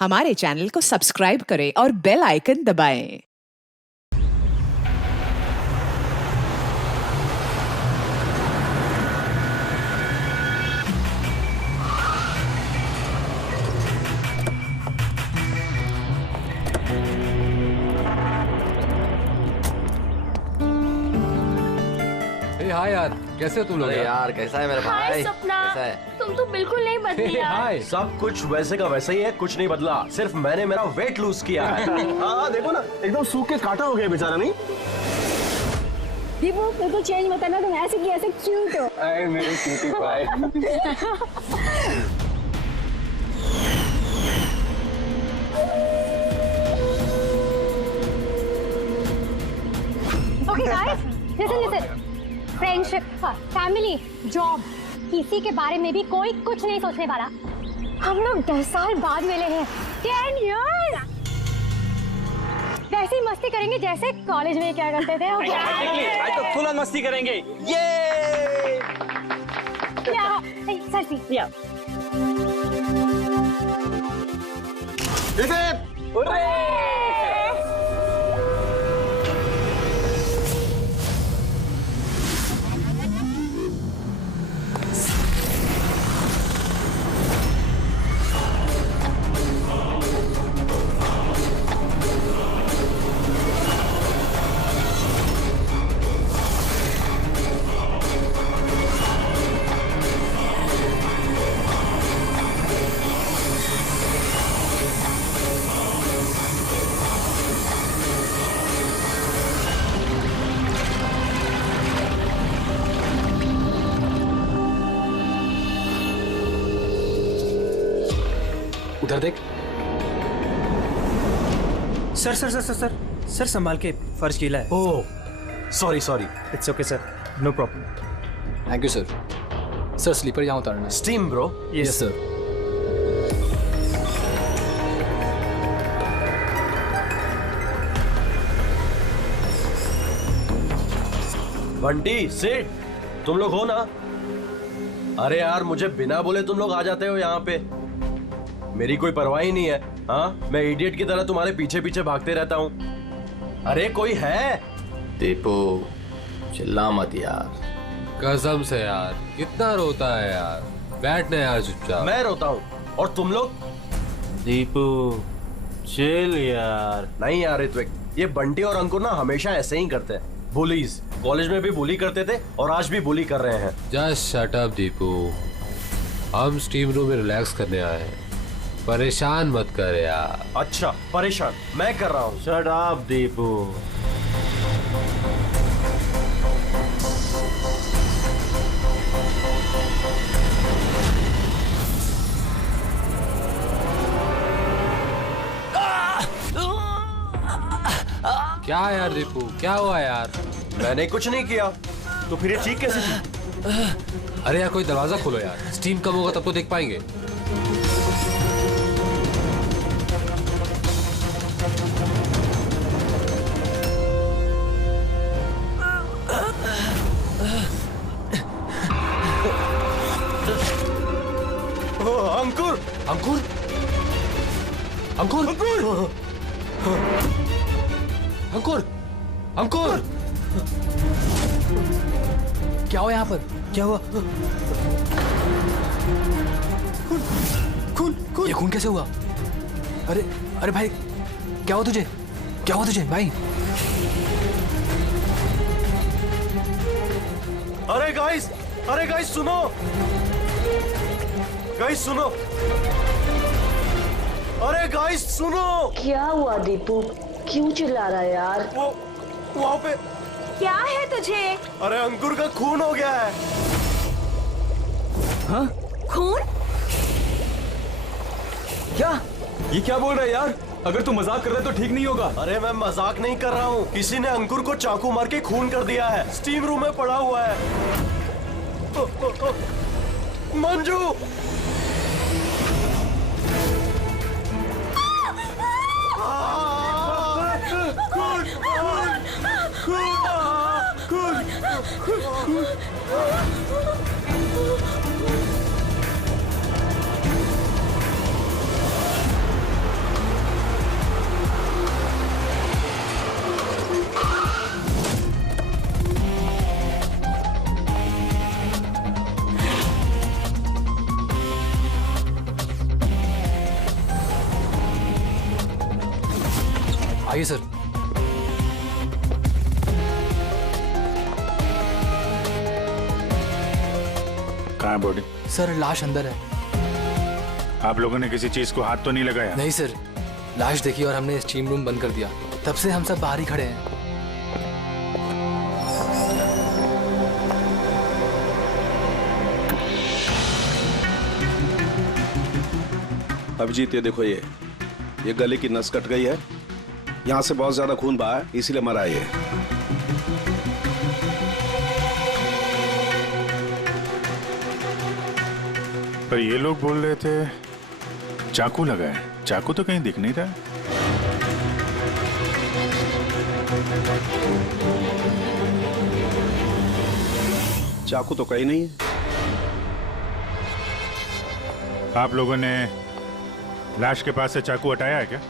हमारे चैनल को सब्सक्राइब करें और बेल आइकन दबाएं। हाय यार, कैसे हो तुम लोग? अरे यार कैसा है मेरा भाई? हाय सपना, कैसा है? तुम तो बिल्कुल नहीं बदली यार। हाय। सब कुछ वैसे का वैसा ही है, कुछ नहीं बदला, सिर्फ मैंने मेरा वेट लूज किया है। हाँ देखो ना, एकदम सूख के काटा हो गया बेचारा। नहीं दीपू, तू तो चेंज मत करना, तुम ऐसे की ऐसे क्यूट हो। अरे मेरे क्यूटी भाई। Okay guys, listen. Friendship, family, job, किसी के बारे में भी कोई कुछ नहीं सोचने वाला। हम लोग 10 साल बाद मिले हैं, 10 years। वैसे ही मस्ती करेंगे जैसे कॉलेज में क्या करते थे। आज तो फुल मस्ती करेंगे। ये सेल्फी। उधर देख। सर संभाल के, फर्श गीला है। Oh sorry. It's okay sir, no problem. Thank you sir. Sir slipper यहाँ उतारना है। Steam bro. Yes sir. Bunty sit, तुम लोग हो ना? अरे यार मुझे बिना बोले तुम लोग आ जाते हो यहाँ पे, मेरी कोई परवाह ही नहीं है। हाँ, मैं इडियट की तरह तुम्हारे पीछे पीछे भागते रहता हूँ। अरे कोई है? दीपू चिल्ला मत यार। कसम से यार, कितना रोता है यार। बैठना यार चुपचाप। मैं रोता हूँ और तुम लोग? दीपू चिल यार। नहीं यार ऋत्विक, ये बंटी और अंकुर ना हमेशा ऐसे ही करते हैं। बुलीज, कॉलेज में भी बुली करते थे और आज भी बुली कर रहे हैं। जस्ट शट अप दीपू, हम स्टीम रूम में रिलैक्स करने आए हैं, परेशान मत कर यार। अच्छा परेशान मैं कर रहा हूँ। Shut up Deepu. क्या यार दीपू, क्या हुआ यार? मैंने कुछ नहीं किया। तो फिर ये चीख कैसे थी? अरे यार कोई दरवाजा खोलो यार, स्टीम कम होगा तब तो देख पाएंगे। अंकुर अंकुर अंकुर अंकुर अंकुर, क्या हुआ यहाँ पर? क्या हुआ? खून ये खून कैसे हुआ? अरे भाई, क्या हुआ तुझे भाई? अरे गाइस सुनो। अरे गाइस सुनो। क्या हुआ दीपू, क्यों चिल्ला रहा है यार? वो वहाँ पे क्या है तुझे? अरे अंकुर का खून हो गया है। हाँ? खून? क्या? ये क्या बोल रहा है यार? अगर तू मजाक कर रहा है तो ठीक नहीं होगा। अरे मैं मजाक नहीं कर रहा हूँ, किसी ने अंकुर को चाकू मार के खून कर दिया है, स्टीम रूम में पड़ा हुआ है। मंजू, आइए सर। कहाँ है बॉडी? सर लाश अंदर है। आप लोगों ने किसी चीज को हाथ तो नहीं लगाया? नहीं सर, लाश देखी और हमने स्टीम रूम बंद कर दिया। तब से हम सब बाहर ही खड़े हैं। अभिजीत ये देखो, ये गले की नस कट गई है, यहाँ से बहुत ज्यादा खून बहा है, इसीलिए मरा ये। पर ये लोग बोल रहे थे चाकू लगा है। चाकू तो कहीं दिख नहीं रहा। चाकू तो कहीं नहीं है। आप लोगों ने लाश के पास से चाकू हटाया है क्या?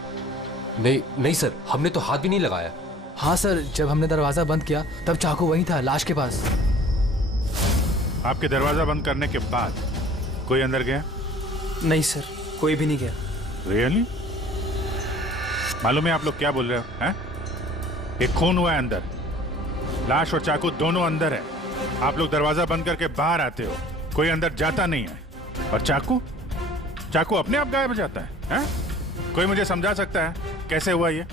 नहीं सर, हमने तो हाथ भी नहीं लगाया। हाँ सर, जब हमने दरवाजा बंद किया तब चाकू वहीं था, लाश के पास। आपके दरवाजा बंद करने के बाद कोई अंदर गया? नहीं सर, कोई भी नहीं गया। रियली? मालूम है आप लोग क्या बोल रहे हो? हैं? एक खून हुआ है अंदर, लाश और चाकू दोनों अंदर है। आप लोग दरवाजा बंद करके बाहर आते हो, कोई अंदर जाता नहीं है। और चाकू अपने आप गायब हो जाता है, हैं? कोई मुझे समझा सकता है कैसे हुआ ये?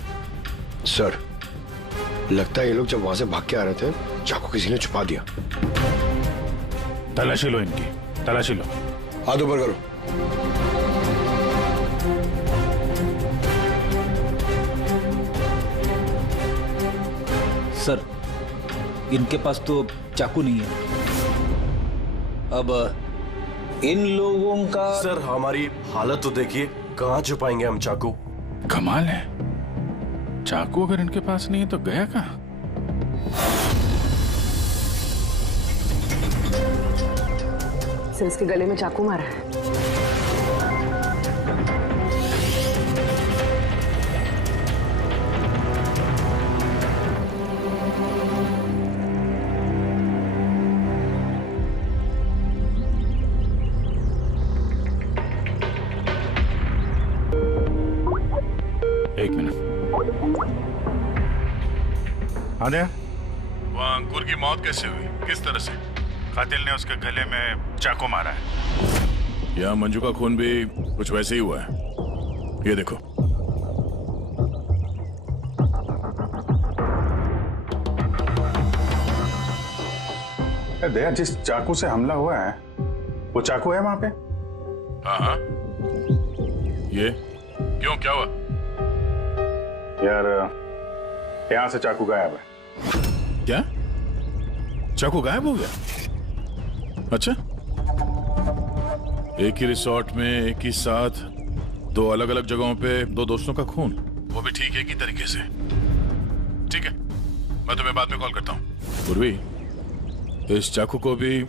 सर, लगता है ये लोग जब वहां से भाग के आ रहे थे, चाकू किसी ने छुपा दिया। तलाशी लो इनकी, तलाशी लो। हाथ ऊपर करो। सर, इनके पास तो चाकू नहीं है। अब इन लोगों का। सर हमारी हालत तो देखिए, कहाँ छुपाएंगे हम चाकू? कमाल है, चाकू अगर इनके पास नहीं है तो गया कहाँ? सर, इसके गले में चाकू मारा है। एक मिनट। आद्या, वो अंकुर की मौत कैसे हुई? किस तरह से? कातिल ने उसके गले में चाकू मारा है। यहाँ मंजू का खून भी कुछ वैसे ही हुआ है। ये देखो। दया, जिस चाकू से हमला हुआ है वो चाकू है वहां पे? हाँ। ये क्यों, क्या हुआ? यार, यहाँ से चाकू गायब है। क्या? चाकू गायब हो गया? अच्छा, एक ही रिसोर्ट में एक ही साथ दो अलग अलग जगहों पे दो दोस्तों का खून, वो भी ठीक एक ही तरीके से। ठीक है, मैं तुम्हें बाद में कॉल करता हूँ। पूर्वी, इस चाकू को भी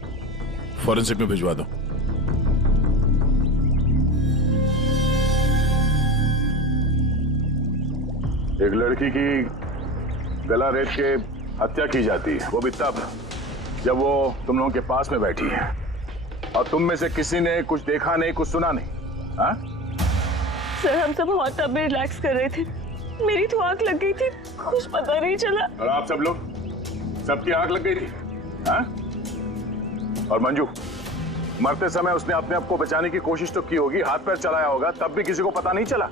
फॉरेंसिक में भिजवा दो। एक लड़की की गला रेत के हत्या की जाती है, वो भी तब जब वो तुम लोगों के पास में बैठी है और तुम में से किसी ने कुछ देखा नहीं, कुछ सुना नहीं। हाँ? सर, हम सब होटल में रिलैक्स कर रहे थे, मेरी तो आंख लग गई थी, कुछ पता नहीं चला। और आप सब लोग, सबकी आंख लग गई थी? हाँ? और मंजू, मरते समय उसने अपने आप को बचाने की कोशिश तो की होगी, हाथ पैर चलाया होगा, तब भी किसी को पता नहीं चला।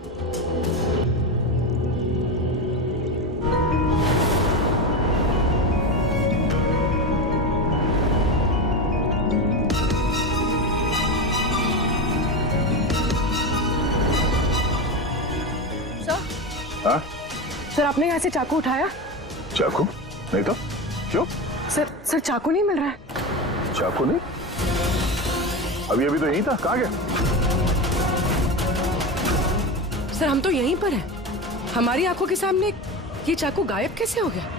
हाँ? सर, आपने यहाँ से चाकू उठाया? चाकू नहीं तो क्यों? सर चाकू नहीं मिल रहा है। चाकू नहीं? अभी तो यहीं था, कहाँ गया? सर, हम तो यहीं पर हैं। हमारी आंखों के सामने ये चाकू गायब कैसे हो गया?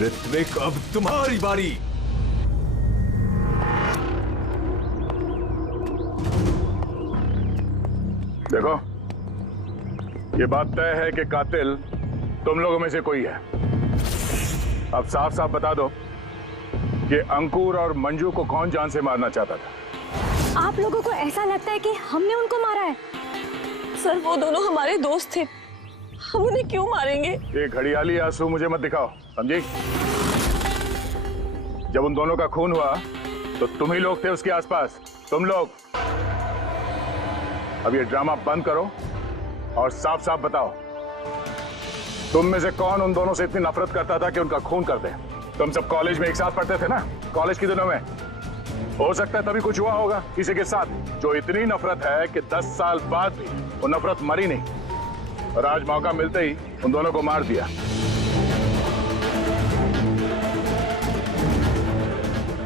ऋत्विक, अब तुम्हारी बारी। देखो, ये बात तय है कि कातिल तुम लोगों में से कोई है। अब साफ साफ बता दो कि अंकुर और मंजू को कौन जान से मारना चाहता था। आप लोगों को ऐसा लगता है कि हमने उनको मारा है? सर वो दोनों हमारे दोस्त थे, हम उन्हें क्यों मारेंगे? ये घड़ियाली आंसू मुझे मत दिखाओ, समझी? जब उन दोनों का खून हुआ तो तुम ही लोग थे उसके आसपास, तुम लोग। अब ये ड्रामा बंद करो और साफ साफ बताओ, तुम में से कौन उन दोनों से इतनी नफरत करता था कि उनका खून कर दे? तुम सब कॉलेज में एक साथ पढ़ते थे ना, कॉलेज के दिनों में। हो सकता है तभी कुछ हुआ होगा किसी के साथ, जो इतनी नफरत है कि 10 साल बाद भी वो नफरत मरी नहीं, और आज मौका मिलते ही उन दोनों को मार दिया।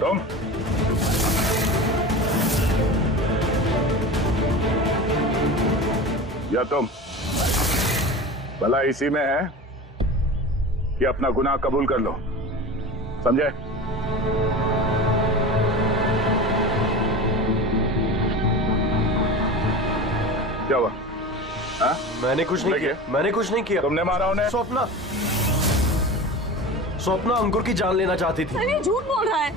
तुम या तुम, भला इसी में है कि अपना गुनाह कबूल कर लो, समझे? क्या हुआ? हाँ? मैंने कुछ नहीं किया। मैंने कुछ नहीं किया। तुमने मारा उन्हें? स्वप्ना, स्वप्ना अंकुर की जान लेना चाहती थी। अरे झूठ बोल रहा है।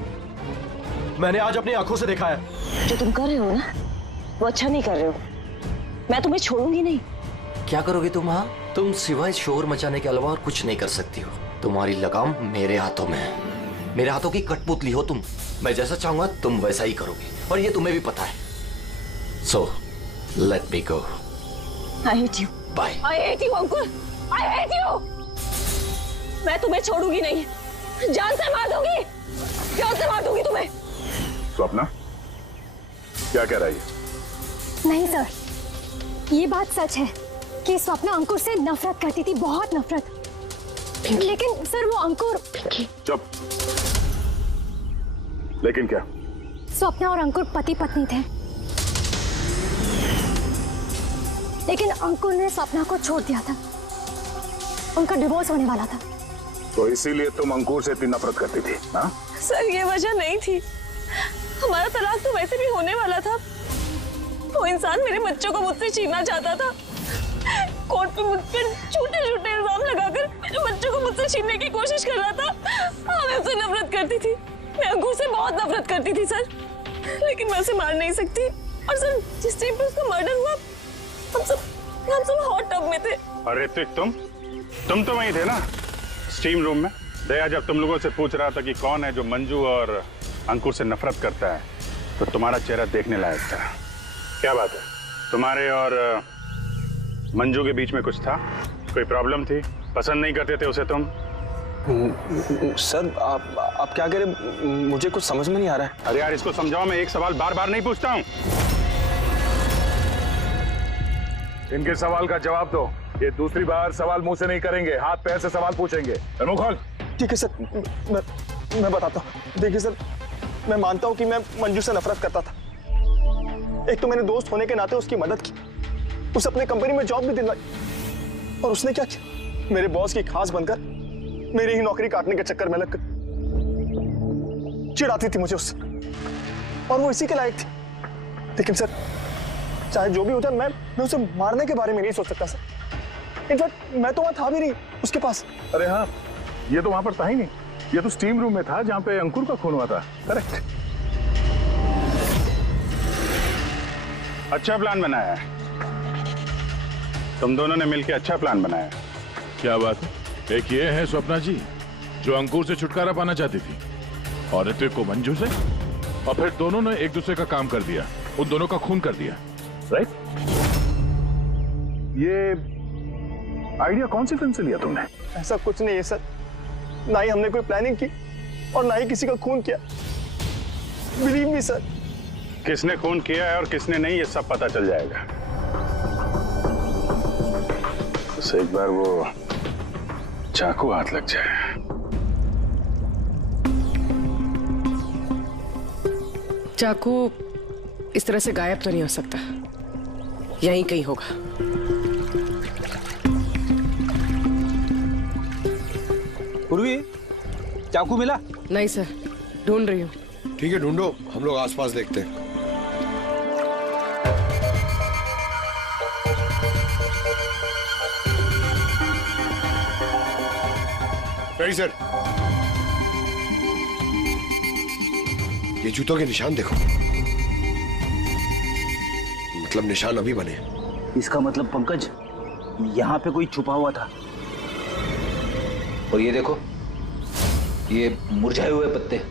मैंने आज अपनी आंखों से देखा है। जो तुम कर रहे हो ना, वो अच्छा नहीं कर रहे हो। मैं तुम्हें छोड़ूंगी नहीं। क्या करोगे तुम? हाँ, तुम सिवाय शोर मचाने के अलावा और कुछ नहीं कर सकती हो। तुम्हारी लगाम मेरे हाथों में है। मेरे हाथों की कठपुतली हो तुम। मैं जैसा चाहूंगा तुम वैसा ही करोगे, और ये तुम्हें भी पता है। So let me go. I hate you. Bye. I hate you, Ankur. I hate you. मैं तुम्हें छोड़ूंगी नहीं, जान से मार दूंगी, जान से मार दूंगी तुम्हें। स्वप्ना, क्या कह रही है? नहीं सर, ये बात सच है कि स्वप्ना अंकुर से नफरत करती थी, बहुत नफरत। लेकिन सर वो अंकुर। चुप। लेकिन क्या? स्वप्ना और अंकुर पति पत्नी थे, लेकिन अंकुर ने स्वप्ना को छोड़ दिया था। उनका डिवोर्स होने वाला था। तो इसीलिए तुम अंकुर से इतनी नफरत करती थी? हाँ? सर ये वजह नहीं थी, हमारा तलाक तो वैसे भी होने वाला था। वो इंसान मेरे बच्चों को मुझसे छीनना चाहता था। कोर्ट पे मुझ पर झूठे झूठे इल्जाम लगाकर मेरे बच्चों को मुझसे छीनने की कोशिश कर रहा था। हाँ, मैं उससे नफरत करती थी। मैं अंकुर से बहुत नफरत करती थी सर, लेकिन मैं उसे मार नहीं सकती। और सर जिस टाइम पे उसका मर्डर हुआ, हम सब हॉट टब में थे। अरे ऋतिक, तुम तो वहीं थे ना, स्टीम रूम में। दया जब तुम लोगों से पूछ रहा था कि कौन है जो मंजू और अंकुर से नफरत करता है, तो तुम्हारा चेहरा देखने लायक था। क्या बात है, तुम्हारे और मंजू के बीच में कुछ था? कोई प्रॉब्लम थी? पसंद नहीं करते थे उसे तुम? सर आप क्या कह रहे, मुझे कुछ समझ में नहीं आ रहा है। अरे यार इसको समझाओ, मैं एक सवाल बार बार नहीं पूछता हूँ। इनके सवाल का जवाब दो। ये दूसरी बार सवाल मुंह से नहीं करेंगे, हाथ पैर से सवाल पूछेंगे। मुंह खोल। ठीक है सर, मैं बताता हूँ। देखिए सर, मैं मानता हूँ कि मैं मंजू से नफरत करता था। एक तो मैंने दोस्त होने के नाते उसकी मदद की, उसे अपने कंपनी में जॉब भी दिलवाई, और उसने क्या किया, मेरे बॉस की खास बनकर मेरी ही नौकरी काटने के चक्कर में लगकर चिढ़ाती थी मुझे उससे, और वो इसी के लायक थी। लेकिन सर चाहे जो भी हो जाए, मैं उसे मारने के बारे में नहीं सोच सकता सर। इनफैक्ट मैं तो वहां था भी नहीं उसके पास। अरे हाँ, ये तो वहां पर था ही नहीं। ये तो स्टीम रूम में था जहां पे अंकुर का खून हुआ था। करेक्ट। अच्छा प्लान बनाया है तुम दोनों ने मिलकर, अच्छा प्लान बनाया। क्या बात है? एक ये है स्वप्ना जी जो अंकुर से छुटकारा पाना चाहती थी, और ऋतिक को मंजू से, और फिर दोनों ने एक दूसरे का काम कर दिया, उन दोनों का खून कर दिया। राइट? ये आइडिया कौन सी फिल्म से लिया तुमने? ऐसा कुछ नहीं है सर, ना ही हमने कोई प्लानिंग की और ना ही किसी का खून किया। Believe me sir. किसने खून किया है और किसने नहीं, ये सब पता चल जाएगा। बस एक बार वो चाकू हाथ लग जाए। चाकू इस तरह से गायब तो नहीं हो सकता, यहीं कहीं होगा। पूर्वी, चाकू मिला? नहीं सर, ढूंढ रही हूँ। ठीक है, ढूंढो, हम लोग आसपास देखते हैं। Right sir. ये जूतों के निशान देखो, मतलब निशान अभी बने। इसका मतलब पंकज यहाँ पे कोई छुपा हुआ था। और ये देखो, ये मुरझाए हुए पत्ते।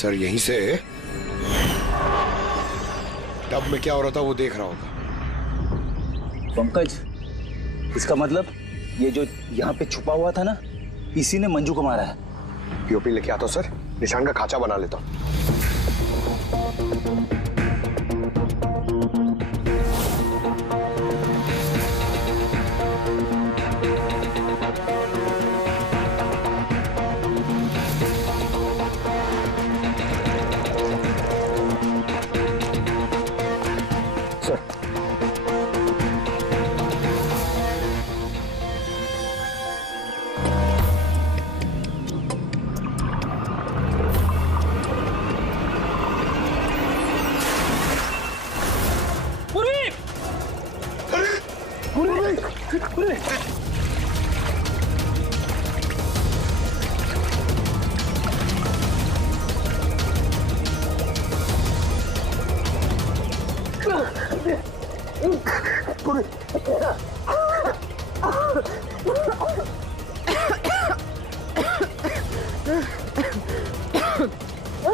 सर यहीं से टब में क्या हो रहा था वो देख रहा होगा। पंकज, इसका मतलब ये जो यहाँ पे छुपा हुआ था ना, इसी ने मंजू को मारा है। पीओपी लेके आता हूं सर, निशान का खाचा बना लेता हूं।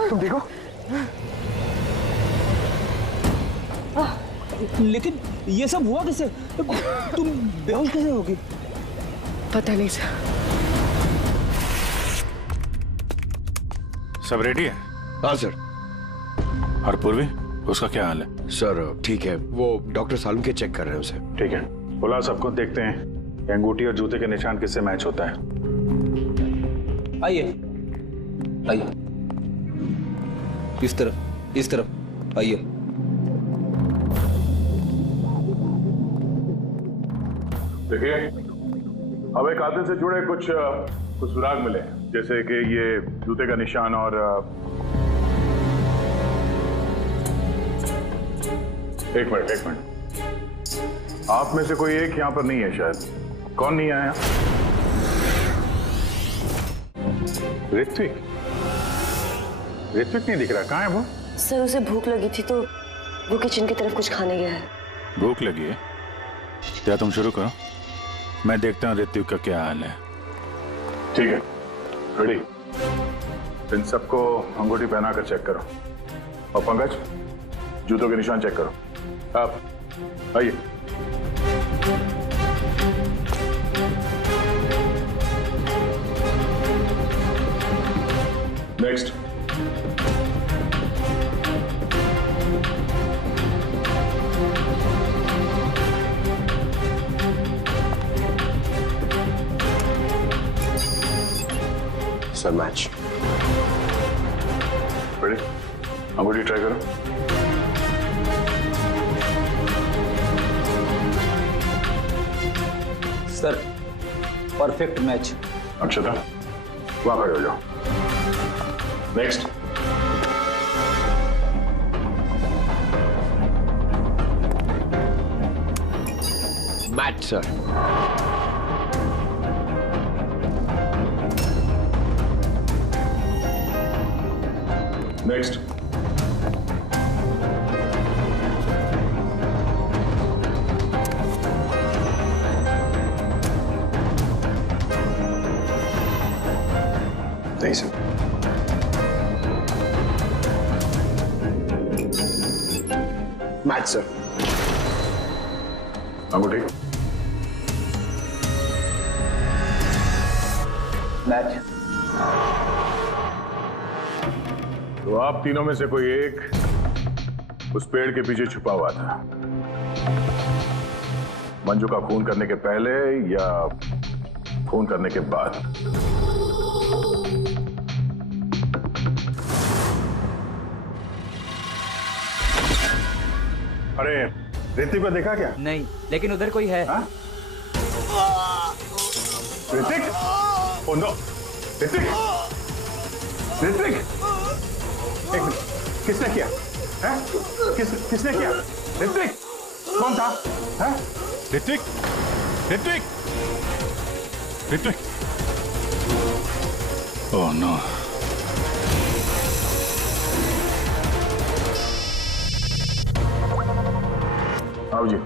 तुम देखो, लेकिन ये सब हुआ कैसे? तुम बेहोश कैसे होगी? पता नहीं सर। सब रेडी है? हाँ सर। और पूर्वी, उसका क्या हाल है? सर ठीक है, वो डॉक्टर सालम के चेक कर रहे हैं उसे। ठीक है, बुला सबको, देखते हैं अंगूठी और जूते के निशान किससे मैच होता है। आइए आइए, इस तरफ आइए। देखिए, अब एक कातिल से जुड़े कुछ सुराग मिले, जैसे कि ये जूते का निशान और एक मिनट, आप में से कोई एक यहाँ पर नहीं है शायद। कौन नहीं आया? ऋत्विक नहीं दिख रहा, कहाँ है वो? सर उसे भूख लगी थी तो वो किचन की तरफ कुछ खाने गया है। भूख लगी है? क्या तुम शुरू करो, मैं देखता हूँ ऋत्विक का क्या हाल है। ठीक है, रेडी। इन सबको अंगूठी पहना कर चेक करो। और पंकज, जूतों के निशान चेक करो। आप आइए। नेक्स्ट। Sir match ready? अंगूठी ट्राई करो। Sir perfect match. अच्छा था, वहां खड़े हो जाओ। नेक्स्ट। Match sir. नेक्स्ट। नहीं सर। Match sir. अंगूठी। मैच। तो आप तीनों में से कोई एक उस पेड़ के पीछे छुपा हुआ था, मंजू का खून करने के पहले या खून करने के बाद? अरे ऋतिक को देखा क्या? नहीं, लेकिन उधर कोई है। ऋतिक? Oh no, Hrithik! ऋतिक! एक मिनट, किसने किया? हैं? किसने किया? ऋतिक! कौन था? हैं? ऋतिक! ऋतिक! ऋतिक! Oh no. आओ जी।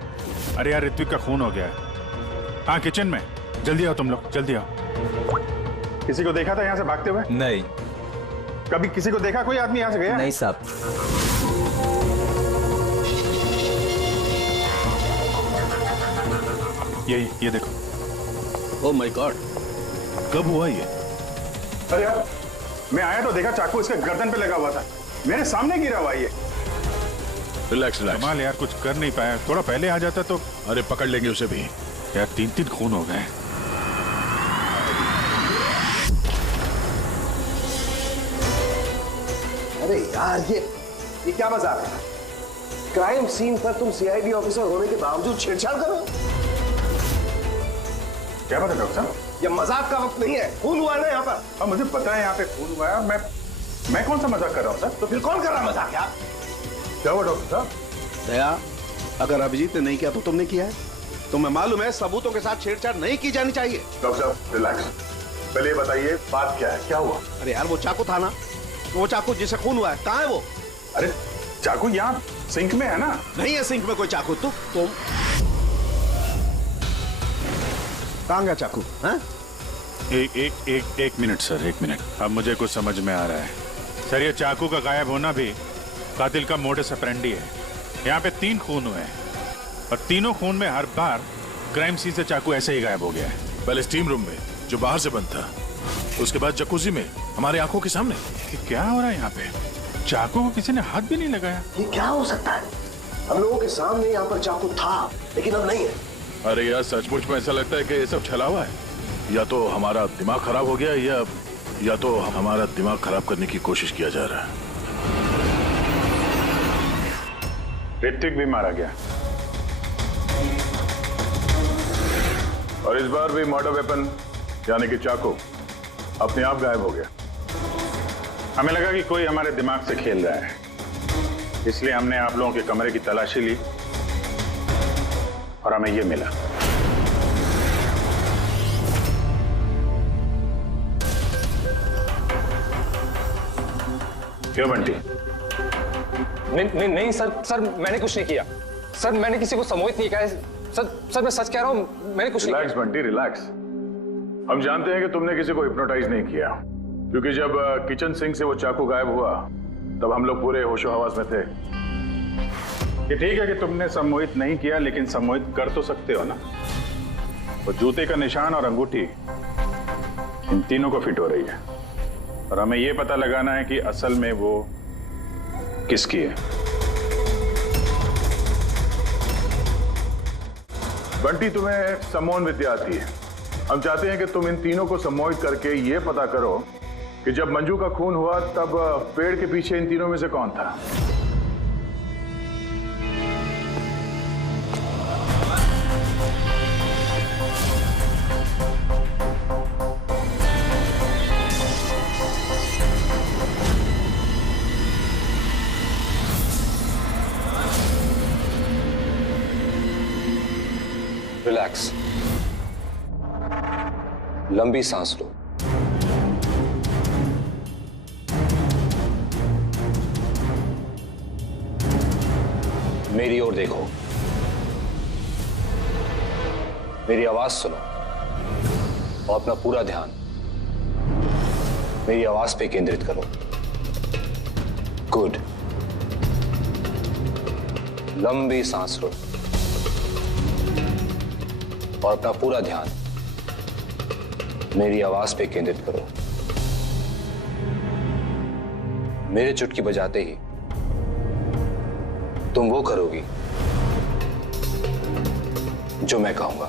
अरे यार ऋत्विक का खून हो गया है। हाँ किचन में, जल्दी आओ तुम लोग, जल्दी आओ। किसी को देखा था यहाँ से भागते हुए? नहीं। कभी किसी को देखा कोई आदमी यहाँ से गया? नहीं साहब। ये देखो। ओह माय गॉड, कब हुआ ये? अरे यार मैं आया तो देखा चाकू इसके गर्दन पे लगा हुआ था, मेरे सामने गिरा हुआ ये। Relax relax. कमाल यार, कुछ कर नहीं पाया, थोड़ा पहले आ जाता तो। अरे पकड़ लेंगे उसे भी। यार 3 खून हो गए। अरे यार ये क्या मजाक है? क्राइम सीन पर तुम सीआईडी ऑफिसर होने के बावजूद छेड़छाड़ करो। क्या बात है डॉक्टर साहब? ये मजाक का वक्त नहीं है, खून हुआ है ना यहाँ पर। हाँ मुझे पता है यहाँ पे खून हुआ है, मैं कौन सा मजाक कर रहा हूँ सर? तो फिर कौन कर रहा मजाक यार? क्या हुआ डॉक्टर साहब? दया, अगर अभिजीत ने नहीं किया तो तुमने किया है। तुम्हें मालूम है सबूतों के साथ छेड़छाड़ नहीं की जानी चाहिए। डॉक्टर साहब रिलैक्स, पहले ये बताइए बात क्या है, क्या हुआ? अरे यार वो चाकू था ना, वो चाकू जिसे खून हुआ है, कहाँ है वो? अरे चाकू यहाँ सिंक में है ना? नहीं है सिंक में कोई चाकू। तुम कहाँ गया चाकू? हाँ? एक मिनट सर, 1 मिनट। अब मुझे कुछ समझ में आ रहा है सर। ये चाकू का गायब होना भी कातिल का मोडस ऑपरेंडी है। यहाँ पे 3 खून हुए हैं और तीनों खून में हर बार क्राइम सीन से चाकू ऐसे ही गायब हो गया है। पहले स्टीम रूम में जो बाहर से बंद था, उसके बाद जकूजी में हमारे आंखों के सामने। क्या हो रहा है यहाँ पे? चाकू को किसी ने हाथ भी नहीं लगाया। ये क्या हो सकता है? हम लोगों के सामने यहाँ पर चाकू था लेकिन अब नहीं है। अरे यार सचमुच में ऐसा लगता है कि ये सब छलावा है। या तो हमारा दिमाग खराब हो गया या तो हमारा दिमाग खराब करने की कोशिश किया जा रहा है। ऋत्विक भी मारा गया और इस बार भी मर्डर वेपन यानी कि चाकू अपने आप गायब हो गया। हमें लगा कि कोई हमारे दिमाग से खेल रहा है, इसलिए हमने आप लोगों के कमरे की तलाशी ली और हमें ये मिला। क्यों बंटी? नहीं सर मैंने कुछ नहीं किया। सर मैंने किसी को सम्मोहित नहीं किया। सर मैं सच कह रहा हूँ, मैंने कुछ नहीं किया। Relax Bunty relax. हम जानते हैं कि तुमने किसी को हिप्नोटाइज नहीं किया, क्योंकि जब किचन सिंक से वो चाकू गायब हुआ तब हम लोग पूरे होशो हवास में थे। ये ठीक है कि तुमने सम्मोहित नहीं किया, लेकिन सम्मोहित कर तो सकते हो ना। वो जूते का निशान और अंगूठी इन तीनों को फिट हो रही है और हमें ये पता लगाना है कि असल में वो किसकी है। बंटी तुम्हें सम्मोहन विद्या आती है। हम चाहते हैं कि तुम इन तीनों को सम्मोहित करके ये पता करो कि जब मंजू का खून हुआ तब पेड़ के पीछे इन तीनों में से कौन था। रिलैक्स, लंबी सांस लो। मेरी ओर देखो, मेरी आवाज सुनो और अपना पूरा ध्यान मेरी आवाज पे केंद्रित करो। गुड। लंबी सांस लो और अपना पूरा ध्यान मेरी आवाज पे केंद्रित करो। मेरे चुटकी बजाते ही तुम वो करोगी जो मैं कहूंगा।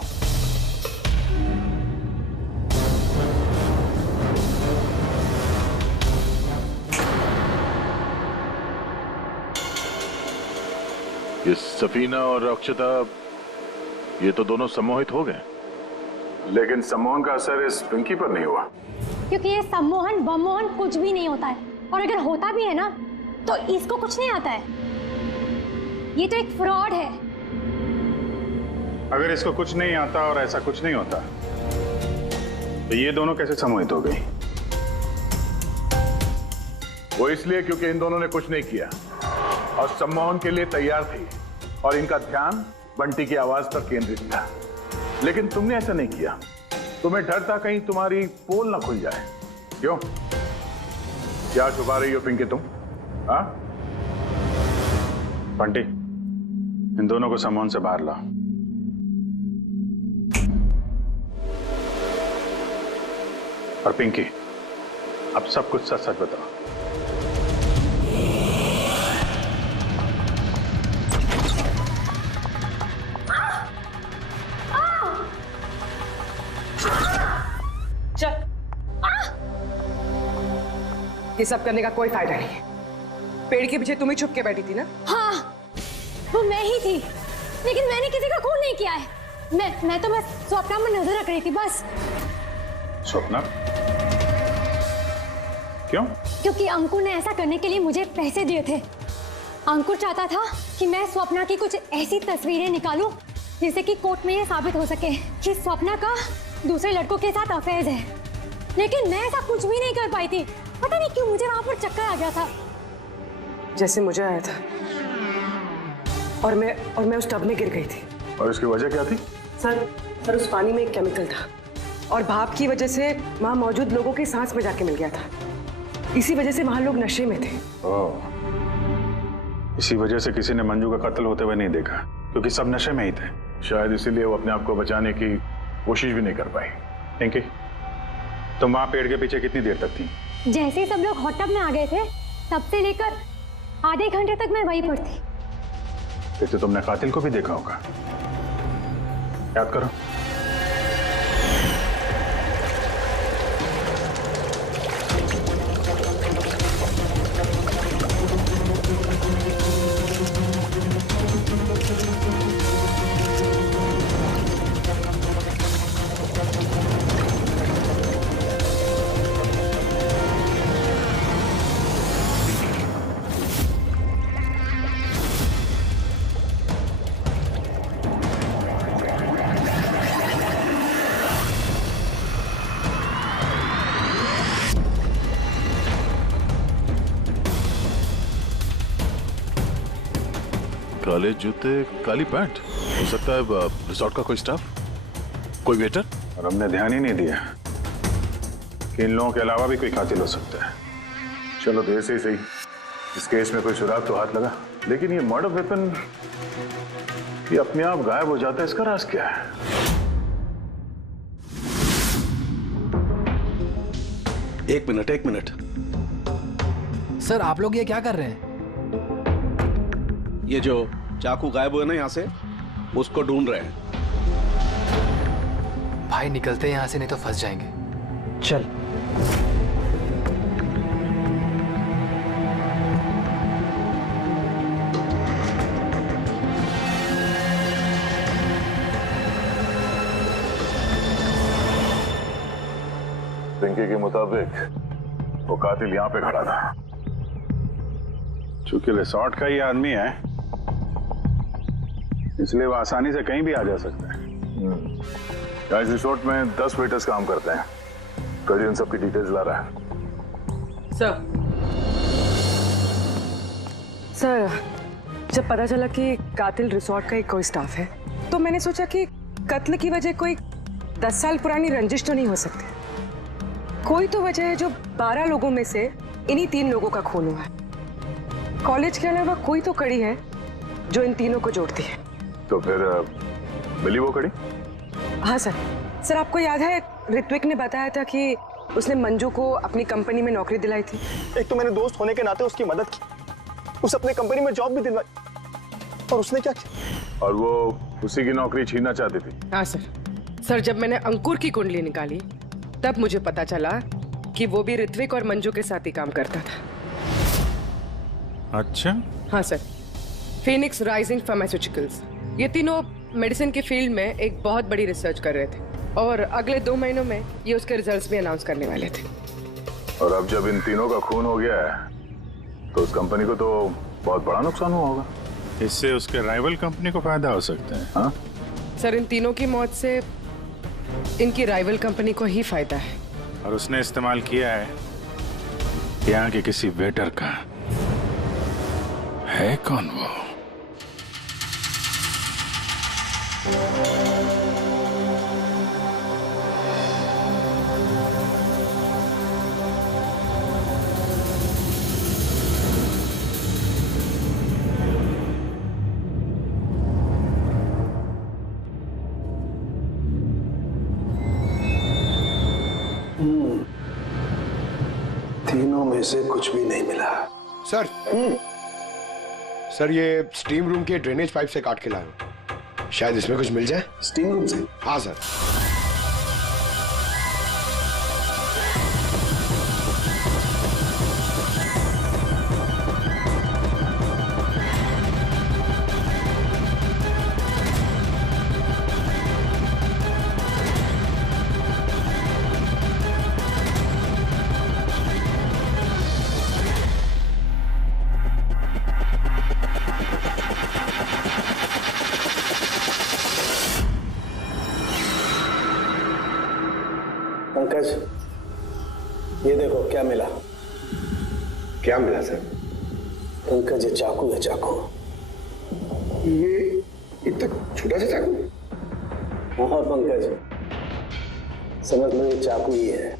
ये सफीना और अक्षता, ये तो दोनों सम्मोहित हो गए, लेकिन सम्मोहन का असर इस पिंकी पर नहीं हुआ। क्योंकि ये सम्मोहन बमोहन कुछ भी नहीं होता है, और अगर होता भी है ना तो इसको कुछ नहीं आता है। ये तो एक फ्रॉड है। अगर इसको कुछ नहीं आता और ऐसा कुछ नहीं होता तो ये दोनों कैसे सम्मोहित हो गई? वो इसलिए क्योंकि इन दोनों ने कुछ नहीं किया और सम्मोहन के लिए तैयार थी और इनका ध्यान बंटी की आवाज पर केंद्रित था। लेकिन तुमने ऐसा नहीं किया। तुम्हें डर था कहीं तुम्हारी पोल ना खुल जाए। क्यों? क्या छुपा रही हो पिंकी तुम? हाँ? बंटी, इन दोनों को सम्मोहन से बाहर लाओ। और पिंकी, अब सब कुछ सच सच बताओ। चल, ये सब करने का कोई फायदा नहीं है। पेड़ के पीछे तुम ही छुप के बैठी थी ना? हाँ, वो मैं ही थी, लेकिन मैंने किसी का खून नहीं किया है। मैं तो बस स्वप्ना में नजर रख रही थी बस। स्वप्ना? क्यों? क्योंकि अंकुर ने ऐसा करने के लिए मुझे पैसे दिए थे। अंकुर चाहता था कि मैं स्वप्ना की कुछ ऐसी तस्वीरें निकालूं जिससे कि कोर्ट में ये साबित हो सके कि स्वप्ना का दूसरे लड़कों के साथ अफेयर है। लेकिन मैं ऐसा कुछ भी नहीं कर पाई थी। पता नहीं क्यों मुझे वहां पर चक्कर आ गया था, जैसे मुझे आया था। और मैं उस टब में गिर गई थी। और इसकी वजह क्या थी? सर उस पानी में एक केमिकल था और भाप की वजह से वहां मौजूद लोगों की सांस में जाके मिल गया था। इसी वजह से वहां लोग नशे में थे। इसी वजह से किसी ने मंजू का कत्ल होते हुए नहीं देखा, क्योंकि सब नशे में ही थे। शायद इसीलिए वो अपने आप को बचाने की कोशिश भी नहीं कर पाई। पिंकी, तुम वहां पेड़ के पीछे कितनी देर तक थी? जैसे ही सब लोग हॉट टब में आ गए थे तब से लेकर आधे घंटे तक मैं वहीं पर थी। फिर तो तुमने कातिल को भी देखा होगा। याद करो। काले जूते, काली पैंट। हो सकता है रिसोर्ट का कोई स्टाफ, कोई वेटर। और हमने ध्यान ही नहीं दिया कि इन लोगों के अलावा भी कोई कातिल हो सकता है। चलो देर से ही सही, इस केस में कोई सुराग तो हाथ लगा। लेकिन ये मर्डर वेपन ये अपने आप गायब हो जाता है, इसका राज क्या है? एक मिनट। सर, आप लोग ये क्या कर रहे हैं? ये जो चाकू गायब हुए ना यहाँ से, उसको ढूंढ रहे हैं। भाई निकलते हैं यहाँ से, नहीं तो फंस जाएंगे। चल। पिंकी के मुताबिक वो कातिल यहाँ पे खड़ा था। चूंकि रिसोर्ट का ही आदमी है, इसलिए वो आसानी से कहीं भी आ जा सकता है। इस रिसोर्ट में 10 वेटर्स काम करते हैं। कल इन सबकी डिटेल्स ला रहा है। सर, जब पता चला कि कातिल रिसोर्ट का ही कोई स्टाफ है, तो मैंने सोचा कि कत्ल की वजह कोई 10 साल पुरानी रंजिश तो नहीं हो सकती। कोई तो वजह है जो 12 लोगों में से इन्हीं 3 लोगों का खून हुआ है। कॉलेज के अलावा कोई तो कड़ी है जो इन तीनों को जोड़ती है। तो फिर मिली वो कड़ी? हाँ सर, आपको याद है ऋत्विक ने बताया था कि उसने मंजू को अपनी कंपनी में नौकरी दिलाई थी। एक तो मैंने दोस्त होने के नाते उसकी मदद की, उसे अपने कंपनी में जॉब भी दिलवाई, और उसने क्या किया? और वो उसी की नौकरी छीनना चाहती थी। हाँ सर, जब मैंने अंकुर की कुंडली निकाली तब मुझे पता चला कि वो भी ऋत्विक और मंजू के साथ ही काम करता था। अच्छा? हाँ सर, फिनिक्स राइजिंग फार्मास्यूटिकल्स, ये तीनों मेडिसिन के फील्ड में एक बहुत बड़ी रिसर्च कर रहे थे और अगले 2 महीनों में ये उसके रिजल्ट्स भी अनाउंस करने वाले थे। और अब जब इन तीनों का खून हो गया है तो उस कंपनी को तो बहुत बड़ा नुकसान हुआ होगा। इससे उसके राइवल कंपनी को फायदा हो सकता है। हाँ? सर, इन तीनों की मौत से इनकी राइवल कंपनी को ही फायदा है। और उसने इस्तेमाल किया है यहाँ के किसी वेटर का है। कौन वो? तीनों में से कुछ भी नहीं मिला। सर सर ये स्टीम रूम के ड्रेनेज पाइप से काट के लाया हूं, शायद इसमें कुछ मिल जाए। स्टीम रूम से? हाँ सर। पंकज, ये देखो क्या मिला। क्या मिला सर? पंकज, ये चाकू है, चाकू। ये इतना छोटा सा चाकू? हाँ पंकज, समझ लो ये चाकू ही है।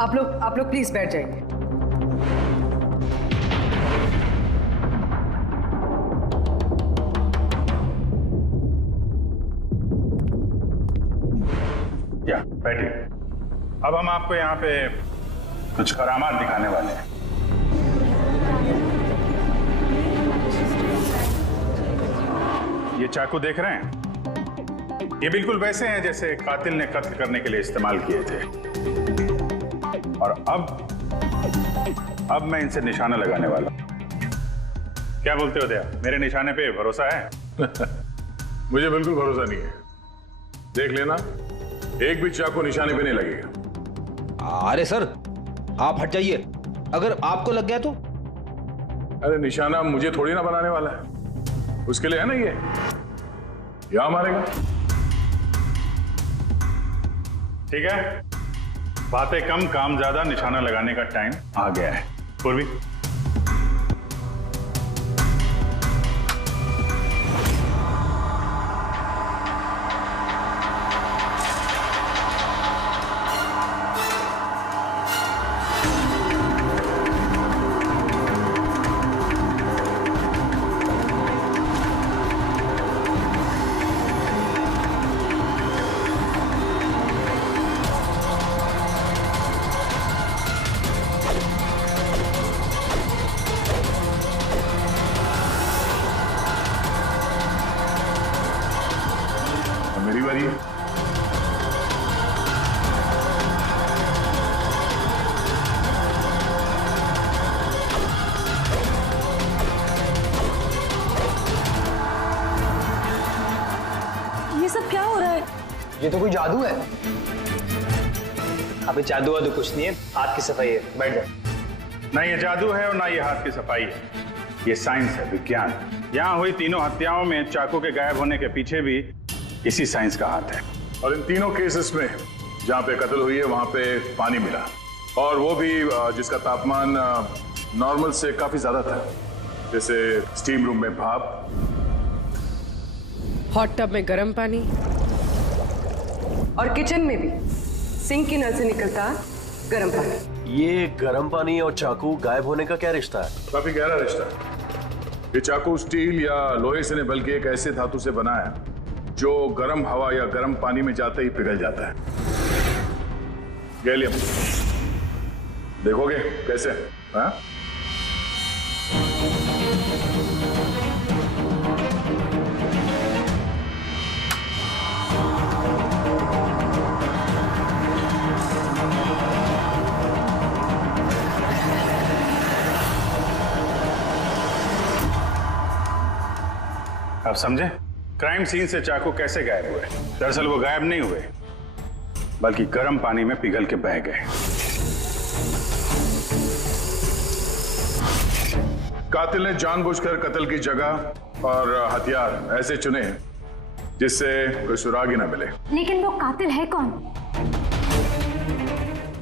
आप लोग प्लीज बैठ जाइए। या बैठिए। अब हम आपको यहाँ पे कुछ करामात दिखाने वाले हैं। ये चाकू देख रहे हैं? ये बिल्कुल वैसे हैं जैसे कातिल ने कत्ल करने के लिए इस्तेमाल किए थे। और अब मैं इनसे निशाना लगाने वाला हूं। क्या बोलते हो दया, मेरे निशाने पे भरोसा है? मुझे बिल्कुल भरोसा नहीं है। देख लेना, एक भी चाकू निशाने पे नहीं लगेगा। अरे सर, आप हट जाइए, अगर आपको लग गया तो? अरे निशाना मुझे थोड़ी ना बनाने वाला है, उसके लिए है ना ये, यहां मारेगा। ठीक है, बातें कम काम ज्यादा, निशाना लगाने का टाइम आ गया है। पूर्वी, मेरी बारी है। ये सब क्या हो रहा है? ये तो कोई जादू है। अबे जादू वादू कुछ नहीं है, हाथ की सफाई है, बैठ जा। ना ये जादू है और ना ये हाथ की सफाई है, ये साइंस है, विज्ञान। यहाँ हुई तीनों हत्याओं में चाकू के गायब होने के पीछे भी इसी साइंस का हाथ है। और इन तीनों केसेस में जहां पे कत्ल हुई है वहां पे पानी मिला, और वो भी जिसका तापमान नॉर्मल से काफी ज्यादा था, जैसे स्टीम रूम में भाप, हॉट टब में गर्म पानी, और किचन में भी सिंक की नल से निकलता गर्म पानी। ये गर्म पानी और चाकू गायब होने का क्या रिश्ता है? काफी गहरा रिश्ता है। ये चाकू स्टील या लोहे से नहीं बल्कि एक ऐसे धातु से बना है जो गर्म हवा या गर्म पानी में जाते ही पिघल जाता है। गैलियम, देखोगे कैसे? हाँ? आप समझे क्राइम सीन से चाकू कैसे गायब हुए? दरअसल वो गायब नहीं हुए, बल्कि गर्म पानी में पिघल के बह गए। कातिल ने जानबूझकर कत्ल की जगह और हथियार ऐसे चुने जिससे कोई सुराग ही ना मिले। लेकिन वो कातिल है कौन?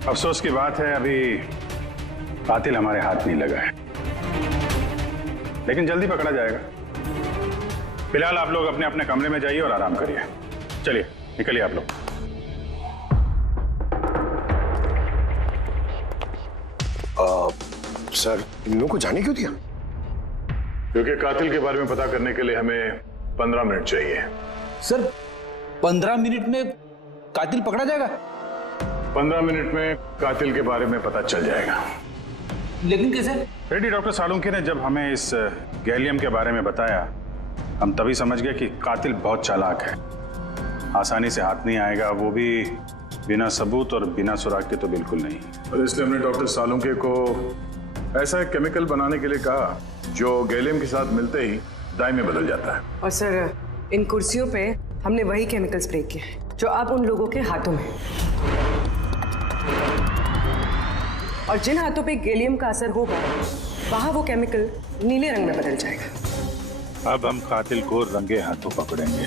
अफसोस की बात है अभी कातिल हमारे हाथ नहीं लगा है, लेकिन जल्दी पकड़ा जाएगा। फिलहाल आप लोग अपने अपने कमरे में जाइए और आराम करिए। चलिए निकलिए आप लोग। सर, इन लोगों को जाने क्यों दिया? क्योंकि कातिल के बारे में पता करने के लिए हमें 15 मिनट चाहिए। सर 15 मिनट में कातिल पकड़ा जाएगा? 15 मिनट में कातिल के बारे में पता चल जाएगा। लेकिन कैसे? रेड्डी डॉक्टर सालुंके ने जब हमें इस गैलियम के बारे में बताया, हम तभी समझ गए कि कातिल बहुत चालाक है, आसानी से हाथ नहीं आएगा, वो भी बिना सबूत और बिना सुराग के तो बिल्कुल नहीं। और इसलिए हमने डॉक्टर सालुंके को ऐसा एक केमिकल बनाने के लिए कहा जो गैलियम के साथ मिलते ही डाई में बदल जाता है। और सर, इन कुर्सियों पे हमने वही केमिकल स्प्रे किया जो अब उन लोगों के हाथों में, और जिन हाथों पे गैलियम का असर होगा वहां वो केमिकल नीले रंग में बदल जाएगा। अब हम कातिल को रंगे हाथों पकड़ेंगे।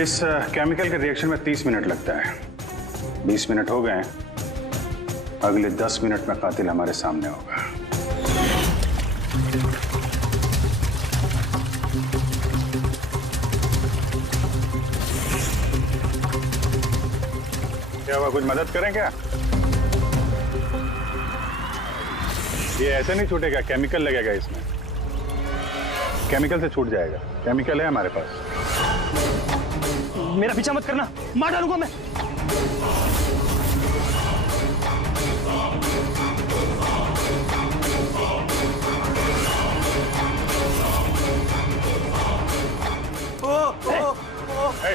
इस केमिकल के रिएक्शन में 30 मिनट लगता है। 20 मिनट हो गए, अगले 10 मिनट में कातिल हमारे सामने होगा। क्या हुआ, कुछ मदद करें क्या? ये ऐसे नहीं छूटेगा, केमिकल लगेगा इसमें, केमिकल से छूट जाएगा। केमिकल है हमारे पास। मेरा पीछा मत करना, मार डालूंगा मैं।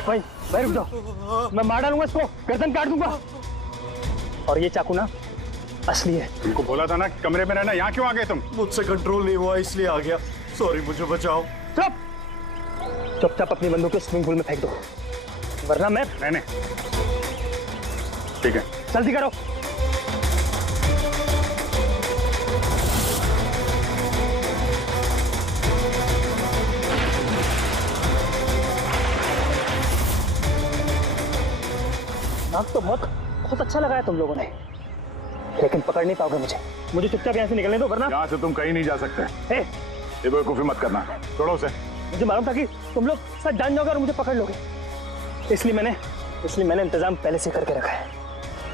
भाई रुक जाओ, मैं मार डालूंगा इसको, गर्दन काट दूंगा। और ये चाकू ना असली है। तुमको बोला था ना कमरे में रहना, यहाँ क्यों आ गए तुम? मुझसे कंट्रोल नहीं हुआ इसलिए आ गया। सॉरी, मुझे बचाओ। चुपचाप अपनी बंदूक को स्विमिंग पूल में फेंक दो, वरना मैं। नहीं, ठीक है, जल्दी करो। नाक तो बहुत अच्छा लगाया तुम लोगों ने, लेकिन पकड़ नहीं पाओगे मुझे चुपचाप यहाँ से निकलने दो, वरना। यहाँ से तुम कहीं नहीं जा सकते। ये बेवकूफी मत करना, छोड़ो उसे। मुझे मालूम था कि तुम लोग सब जान जाओगे और मुझे पकड़ लोगे, इसलिए मैंने इंतजाम पहले से करके रखा है।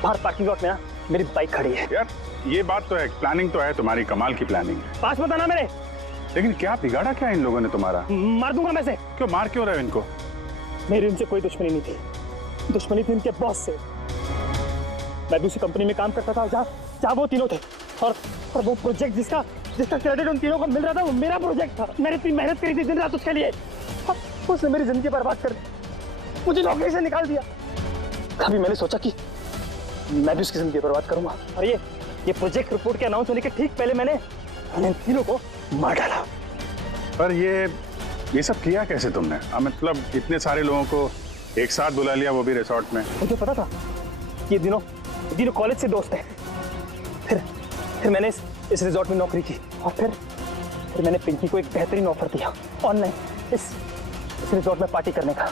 बाहर पार्किंग लॉट में ना मेरी बाइक खड़ी है। यार ये बात तो है, प्लानिंग तो है तुम्हारी, कमाल की प्लानिंग है। पास मत आना मेरे। लेकिन क्या बिगाड़ा क्या इन लोगों ने तुम्हारा? मार दूंगा मैं से। क्यों मार क्यों रहे हो इनको? मेरी उनसे कोई दुश्मनी नहीं थी, दुश्मनी थी उनके बॉस से। मैं भी उसी कंपनी में काम करता था जहाँ वो तीनों थे, और वो प्रोजेक्ट जिसका क्रेडिट उन तीनों को मिल रहा था वो मेरा प्रोजेक्ट था। मैंने इतनी मेहनत करी थी दिन रात उसके लिए, उसने मेरी जिंदगी बर्बाद कर दी, मुझे नौकरी से निकाल दिया। कभी मैंने सोचा कि मैं भी उसकी जिंदगी बर्बाद करूंगा, और ये प्रोजेक्ट रिपोर्ट के अनाउंस होने के ठीक पहले मैंने इन तीनों को मार डाला। पर ये सब किया कैसे तुमने? मतलब इतने सारे लोगों को एक साथ बुला लिया, वो भी रिसोर्ट में। मुझे पता था ये दिनों कॉलेज से दोस्त हैं। फिर मैंने इस रिजॉर्ट में नौकरी की, और फिर मैंने पिंकी को एक बेहतरीन ऑफर दिया ऑनलाइन इस रिजॉर्ट में पार्टी करने का।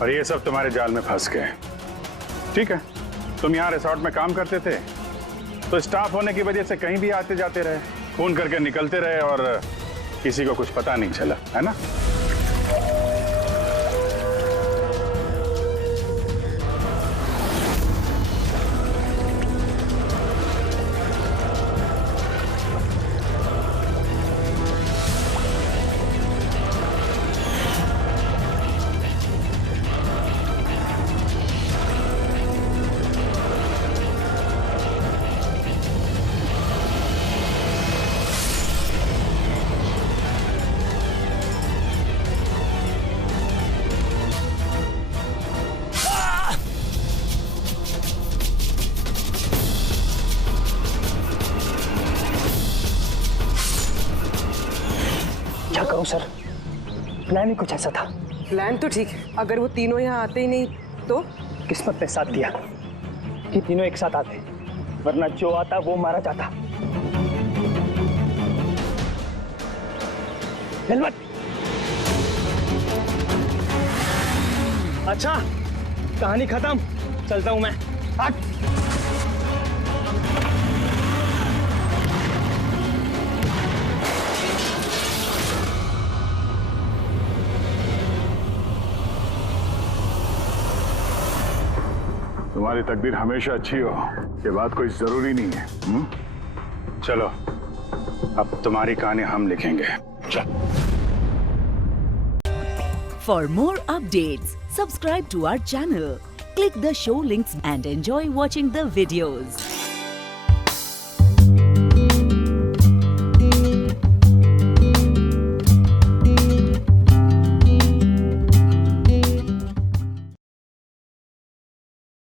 और ये सब तुम्हारे जाल में फंस गए। ठीक है, तुम यहाँ रिसोर्ट में काम करते थे तो स्टाफ होने की वजह से कहीं भी आते जाते रहे, फोन करके निकलते रहे, और किसी को कुछ पता नहीं चला, है ना? क्या करूं सर, प्लान ही कुछ ऐसा था। प्लान तो ठीक है, अगर वो तीनों यहाँ आते ही नहीं तो? किस्मत ने साथ दिया कि तीनों एक साथ आते, वरना जो आता वो मारा जाता। हिल मत। अच्छा, कहानी खत्म, चलता हूं मैं। हट। तुम्हारी तकदीर हमेशा अच्छी हो, ये बात कोई जरूरी नहीं है। चलो, अब तुम्हारी कहानी हम लिखेंगे। चल। For more updates, subscribe to our channel, click the show links and enjoy watching the videos.